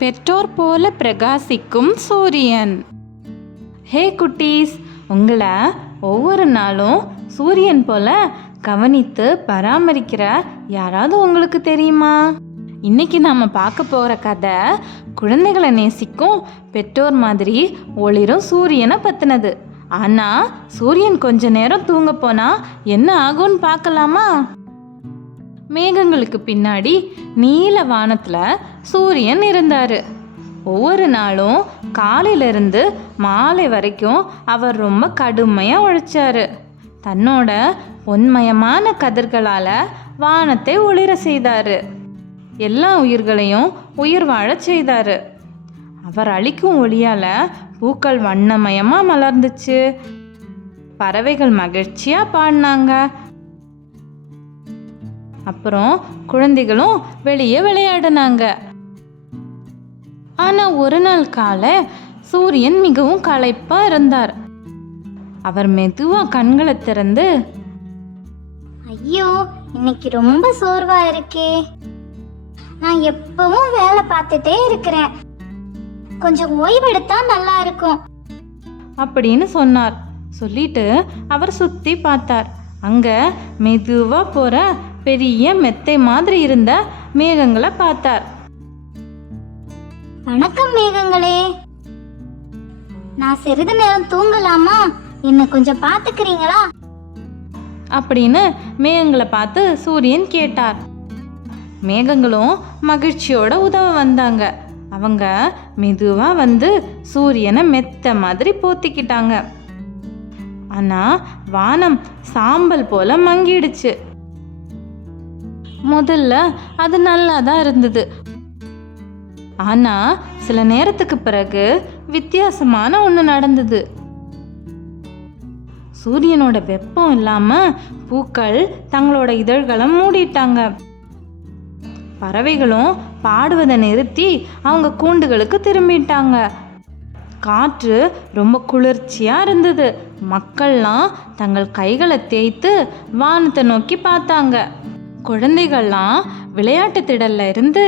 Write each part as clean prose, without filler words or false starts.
பெற்றோர் போல பிரகாசிக்கும் சூரியன். ஹே குட்டீஸ், உங்களை ஒவ்வொரு நாளும் சூரியன் போல கவனித்து பராமரிக்கிற யாராவது உங்களுக்கு தெரியுமா? இன்னைக்கு நாம் பார்க்க போகிற கதை குழந்தைகளை நேசிக்கும் பெற்றோர் மாதிரி ஒளிரும் சூரியனை பற்றினது. ஆனால் சூரியன் கொஞ்ச நேரம் தூங்க போனால் என்ன ஆகும்னு பார்க்கலாமா? மேகங்களுக்கு பின்னாடி நீல வானத்தில் சூரியன் இருந்தார். ஒவ்வொரு நாளும் காலையிலிருந்து மாலை வரைக்கும் அவர் ரொம்ப கடுமையாக உழைச்சார். தன்னோட பொன்மயமான கதிர்களால் வானத்தை ஒளிர செய்தார். எல்லா உயிர்களையும் உயிர் வாழச் செய்தார். அவர் அளிக்கும் ஒளியால் பூக்கள் வண்ணமயமாக மலர்ந்துச்சு. பறவைகள் மகிழ்ச்சியாக பாடினாங்க. அப்புறம் குழந்தைகளும் வெளியே விளையாடினாங்க. ஆனால் ஒரு நாள் காலை சூரியன் மிகவும் களைப்பாக இருந்தார். அவர் மெதுவாக கண்களை திறந்து, ஐயோ, இன்னைக்கு ரொம்ப சோர்வா இருக்கே. நான் எப்பவும் வேலை பார்த்துட்டே இருக்கிறேன். கொஞ்சம் ஓய்வெடுத்தா நல்லா இருக்கும் அப்படின்னு சொன்னார். சொல்லிட்டு அவர் சுற்றி பார்த்தார். அங்கே மெதுவாக போகிற பெரிய மெத்தை மாதிரி இருந்த மேகங்களை பார்த்தார். வணக்கம் மேகங்களே, நான் சிறிது நேரம் தூங்கலாமா? என்ன கொஞ்சம் பார்த்துக்கிறீங்களா அப்படின்னு மேகங்களை பார்த்து சூரியன் கேட்டார். மேகங்களும் மகிழ்ச்சியோட உதவ வந்தாங்க. அவங்க மெதுவாக வந்து சூரியனை மெத்த மாதிரி போத்திக்கிட்டாங்க. ஆனால் வானம் சாம்பல் போல மங்கிடுச்சு. முதல்ல அது நல்லா தான் இருந்தது. ஆனால் சில நேரத்துக்கு பிறகு வித்தியாசமான ஒன்று நடந்தது. சூரியனோட வெப்பம் இல்லாமல் பூக்கள் தங்களோட இதழ்களை மூடிட்டாங்க. பறவைகளும் பாடுவதை நிறுத்தி அவங்க கூண்டுகளுக்கு திரும்பிட்டாங்க. காற்று ரொம்ப குளிர்ச்சியாக இருந்தது. மக்கள்லாம் தங்கள் கைகளை தேய்த்து வானத்தை நோக்கி பார்த்தாங்க. குழந்தைகள்லாம் விளையாட்டு திடல்ல இருந்து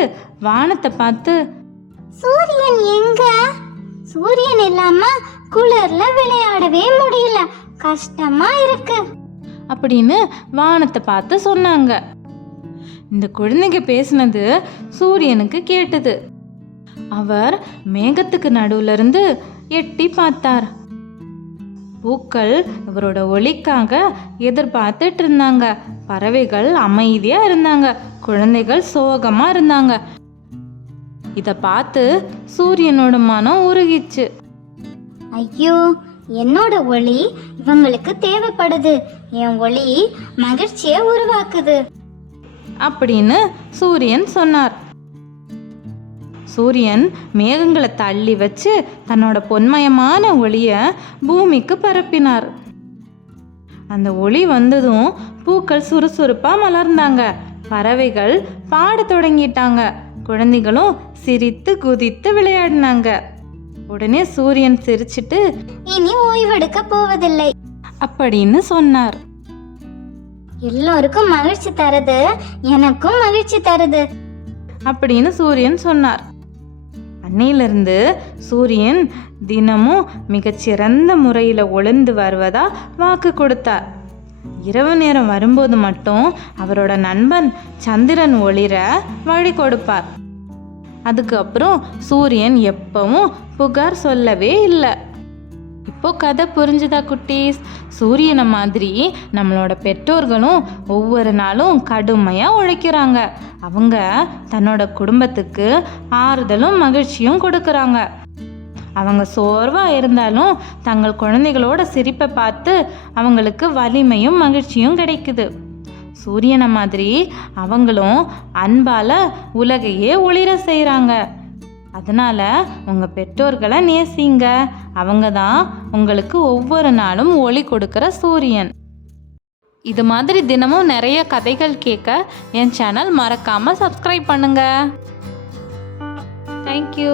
வானத்தை பார்த்து, சூரியன் எங்க? சூரியன் இல்லாம குளிர்ல விளையாடவே முடியல, கஷ்டமா இருக்கு அப்படின்னு வானத்தை பார்த்து சொன்னாங்க. இந்த குழந்தைங்க பேசினது சூரியனுக்கு கேட்டது. அவர் மேகத்துக்கு நடுவுல இருந்து எட்டி பார்த்தார். பூக்கள் இவரோட ஒளிக்காக எதிர்பார்த்துட்டு இருந்தாங்க. பறவைகள் அமைதியா இருந்தாங்க. குழந்தைகள் சோகமா இருந்தாங்க. இத பார்த்து சூரியனோட மனம் உருகிச்சு. ஐயோ, என்னோட ஒளி இவங்களுக்கு தேவைப்படுது. என் ஒளி மகிழ்ச்சியை உருவாக்குது அப்படின்னு சூரியன் சொன்னார். சூரியன் மேகங்களை தள்ளி வச்சு தன்னோட பொன்மயமான ஒளியை பூமிக்கு பரப்பினார். அந்த ஒளி வந்ததும் பூக்கள் சுறுசுறுப்பாக மலர்ந்தாங்க. பறவைகள் பாடத் தொடங்கிட்டாங்க. குழந்தைகளும் சிரித்து குதித்து விளையாடினாங்க. உடனே சூரியன் சிரிச்சிட்டு, இனி ஓய்வெடுக்க போவதில்லை அப்படின்னு சொன்னார். எல்லோருக்கும் மகிழ்ச்சி தருது, எனக்கும் மகிழ்ச்சி தருது அப்படின்னு சூரியன் சொன்னார். அன்னையிலிருந்து சூரியன் தினமும் மிகச்சிறந்த முறையில் ஒளிந்து வருவதா வாக்கு கொடுத்தார். இரவு நேரம் வரும்போது மட்டும் அவரோட நண்பன் சந்திரன் ஒளிர வழி கொடுப்பார். அதுக்கப்புறம் சூரியன் எப்பவும் புகார் சொல்லவே இல்லை. இப்போ கதை புரிஞ்சுதா குட்டீஸ்? சூரியனை மாதிரி நம்மளோட பெற்றோர்களும் ஒவ்வொரு நாளும் கடுமையாக உழைக்கிறாங்க. அவங்க தன்னோட குடும்பத்துக்கு ஆறுதலும் மகிழ்ச்சியும் கொடுக்குறாங்க. அவங்க சோர்வாக இருந்தாலும் தங்கள் குழந்தைகளோட சிரிப்பை பார்த்து அவங்களுக்கு வலிமையும் மகிழ்ச்சியும் கிடைக்குது. சூரியனை மாதிரி அவங்களும் அன்பால் உலகையே ஒளிர செய்கிறாங்க. அதனால் உங்கள் பெற்றோர்களை நேசிங்க. அவங்க தான் உங்களுக்கு ஒவ்வொரு நாளும் ஒளி கொடுக்குற சூரியன். இது மாதிரி தினமும் நிறைய கதைகள் கேட்க என் சேனல் மறக்காமல் சப்ஸ்கிரைப் பண்ணுங்கள். தேங்க்யூ.